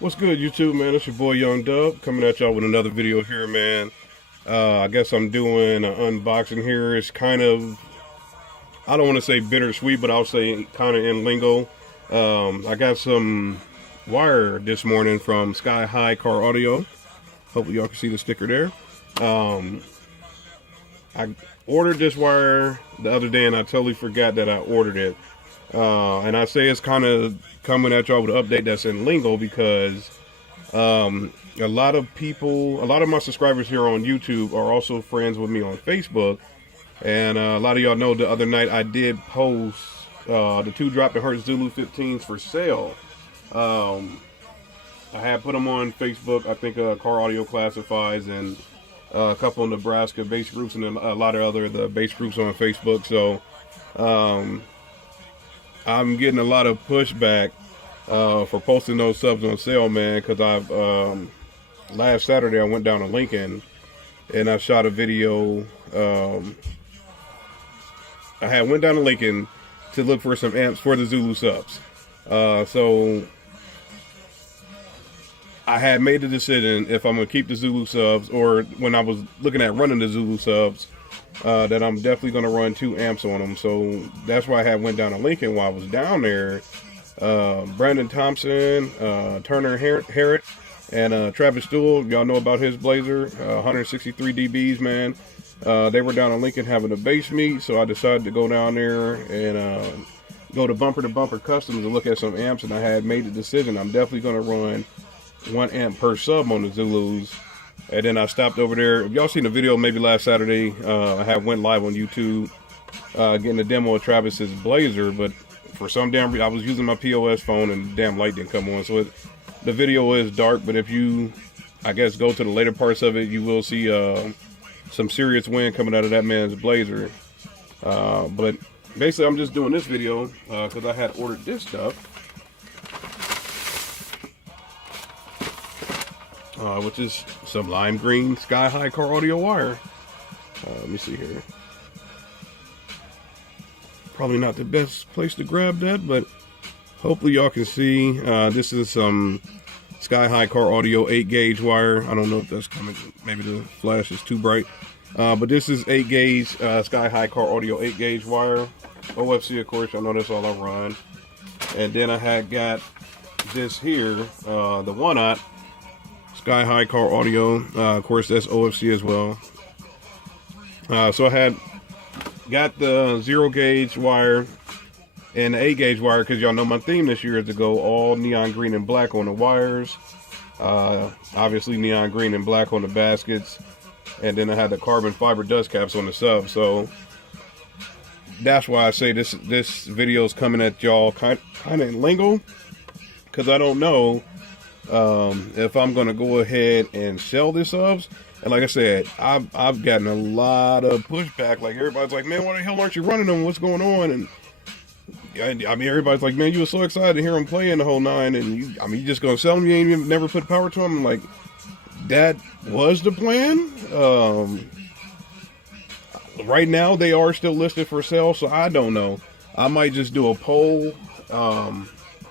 What's good, YouTube, man? It's your boy Young Dub coming at y'all with another video here, man. I guess I'm doing an unboxing here. It's kind of, I don't want to say bittersweet, but I'll say kind of in lingo. I got some wire this morning from High Car Audio. Hopefully y'all can see the sticker there. I ordered this wire the other day and I totally forgot that I ordered it. And I say it's kind of coming at y'all with an update that's in lingo because a lot of my subscribers here on YouTube are also friends with me on Facebook. And a lot of y'all know the other night I did post the two Drop and Hurt Zulu 15s for sale. I had put them on Facebook. I think Car Audio Classifies and a couple of Nebraska bass groups and a lot of other the bass groups on Facebook. So I'm getting a lot of pushback for posting those subs on sale, man, because I've last Saturday I went down to Lincoln and I shot a video. I went down to Lincoln to look for some amps for the Zulu subs. So I had made the decision if I'm gonna keep the Zulu subs, or when I was looking at running the Zulu subs, that I'm definitely gonna run 2 amps on them. So that's why I had went down to Lincoln. While I was down there, Brandon Thompson, Turner Harrod, and Travis Stool, y'all know about his Blazer, 163 dBs, man. They were down in Lincoln having a bass meet, so I decided to go down there and go to Bumper Customs and look at some amps, and I had made the decision I'm definitely gonna run 1 amp per sub on the Zulus. And then I stopped over there. If y'all seen the video maybe last Saturday, I had went live on YouTube getting a demo of Travis's Blazer, but for some damn reason I was using my POS phone and the damn light didn't come on. So the video is dark, but if you, I guess, go to the later parts of it, you will see some serious wind coming out of that man's Blazer. But basically I'm just doing this video because I had ordered this stuff. Which is some lime green High Car Audio wire. Let me see here. Probably not the best place to grab that, but hopefully y'all can see. This is some High Car Audio 8-gauge wire. I don't know if that's coming. Maybe the flash is too bright. But this is 8-gauge High Car Audio 8-gauge wire. OFC, of course. I know that's all I run. And then I had got this here, the 1-aught. High Car Audio, of course that's OFC as well. So I had got the 0-gauge wire and the 8-gauge wire because y'all know my theme this year is to go all neon green and black on the wires. Obviously neon green and black on the baskets, and then I had the carbon fiber dust caps on the sub. So that's why I say this video is coming at y'all kind of in lingo, because I don't know if I'm gonna go ahead and sell the subs. And like I said, I've gotten a lot of pushback. Like everybody's like, man, why the hell aren't you running them? What's going on? And I mean, everybody's like, man, you were so excited to hear them playing the whole nine, and you just gonna sell them? You ain't even never put power to them? I'm like, that was the plan. Right now they are still listed for sale, so I don't know. I might just do a poll. I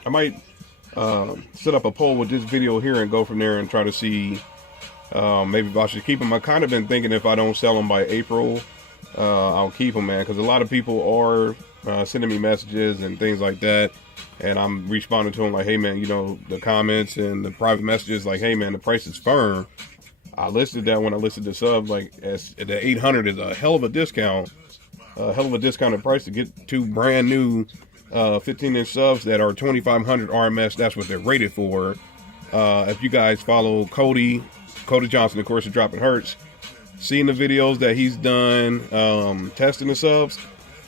might set up a poll with this video here and go from there and try to see maybe if I should keep them. I kind of been thinking if I don't sell them by April, I'll keep them, man, because a lot of people are sending me messages and things like that, and I'm responding to them like, hey man, you know, the comments and the private messages like, hey man, the price is firm. I listed that when I listed the sub, like the 800 is a hell of a discount, a hell of a discounted price to get 2 brand new 15-inch subs that are 2500 RMS. That's what they're rated for. If you guys follow Cody Johnson, of course, of Dropping Hurts, seeing the videos that he's done testing the subs,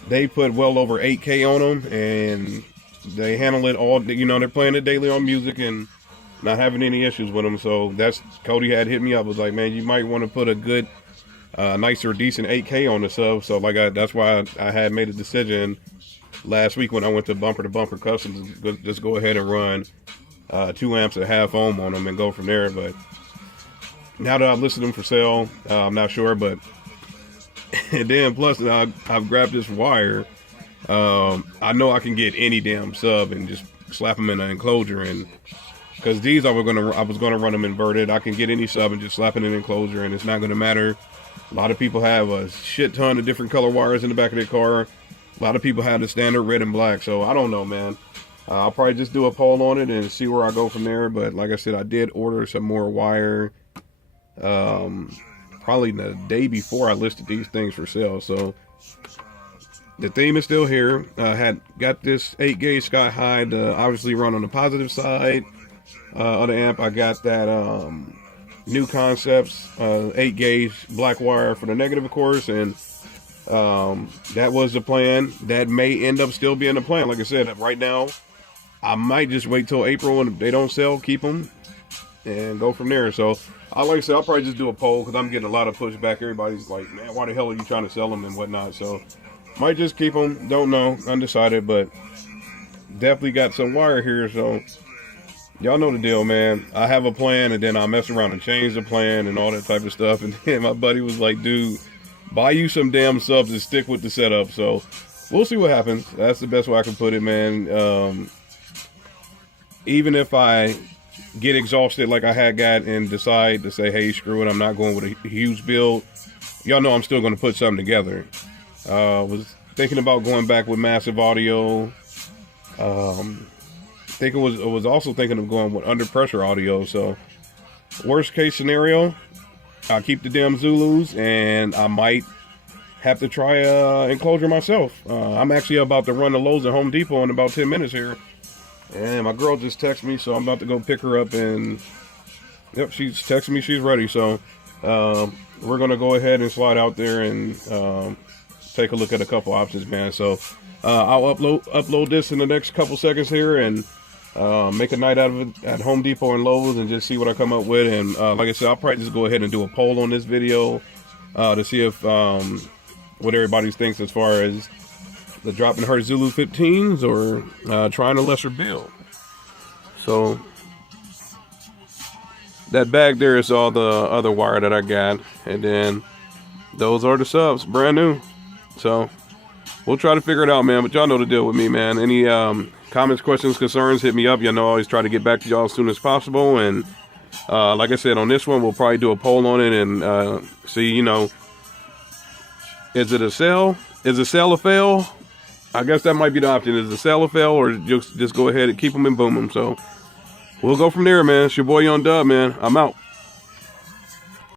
they put well over 8K on them, and they handle it all. You know, they're playing it daily on music and not having any issues with them. So that's, Cody had hit me up, was like, man, you might want to put a good, nicer, decent 8K on the sub. So like that's why I had made a decision last week when I went to Bumper Customs, just go ahead and run 2 amps at half ohm on them and go from there. But now that I've listed them for sale, I'm not sure. But and then plus I've grabbed this wire. I know I can get any damn sub and just slap them in an enclosure and because these I was gonna run them inverted. I can get any sub and just slap it in an enclosure, and it's not gonna matter. A lot of people have a shit ton of different color wires in the back of their car. A lot of people have the standard red and black. So I don't know, man. I'll probably just do a poll on it and see where I go from there. But like I said, I did order some more wire probably the day before I listed these things for sale. So the theme is still here. Had got this 8 gauge Sky High to obviously run on the positive side of the amp. I got that New Concepts 8 gauge black wire for the negative, of course, and that was the plan. That may end up still being the plan. Like I said, right now I might just wait till April, and if they don't sell, keep them and go from there. So like I said, I'll probably just do a poll because I'm getting a lot of pushback. Everybody's like, man, why the hell are you trying to sell them and whatnot? So might just keep them. Don't know. Undecided, but definitely got some wire here. So y'all know the deal, man. I have a plan, and then I mess around and change the plan and all that type of stuff. And then my buddy was like, dude, buy you some damn subs and stick with the setup. So we'll see what happens. That's the best way I can put it, man. Even if I get exhausted like I had got and decide to say, hey, screw it, I'm not going with a huge build, y'all know I'm still going to put something together. Was thinking about going back with massive audio. Was also thinking of going with under pressure audio. So worst case scenario, I'll keep the damn Zulus, and I might have to try enclosure myself. I'm actually about to run to Lowe's at Home Depot in about 10 minutes here. And my girl just texted me, so I'm about to go pick her up, and yep, she's texting me she's ready. So we're gonna go ahead and slide out there and take a look at a couple options, man. So I'll upload this in the next couple seconds here, and make a night out of it at Home Depot and Lowe's, and just see what I come up with. And like I said, I'll probably just go ahead and do a poll on this video to see if what everybody thinks as far as the dropping her Zulu 15s or trying a lesser build. So that bag there is all the other wire that I got, and then those are the subs, brand new. So we'll try to figure it out, man. But y'all know the deal with me, man. Any comments, questions, concerns, hit me up. Y'all know I always try to get back to y'all as soon as possible. And like I said, on this one, we'll probably do a poll on it and see, you know, is it a sell? Is a sell a fail? I guess that might be the option. Is a sell a fail, or just go ahead and keep them and boom them? So we'll go from there, man. It's your boy Young Dub, man. I'm out.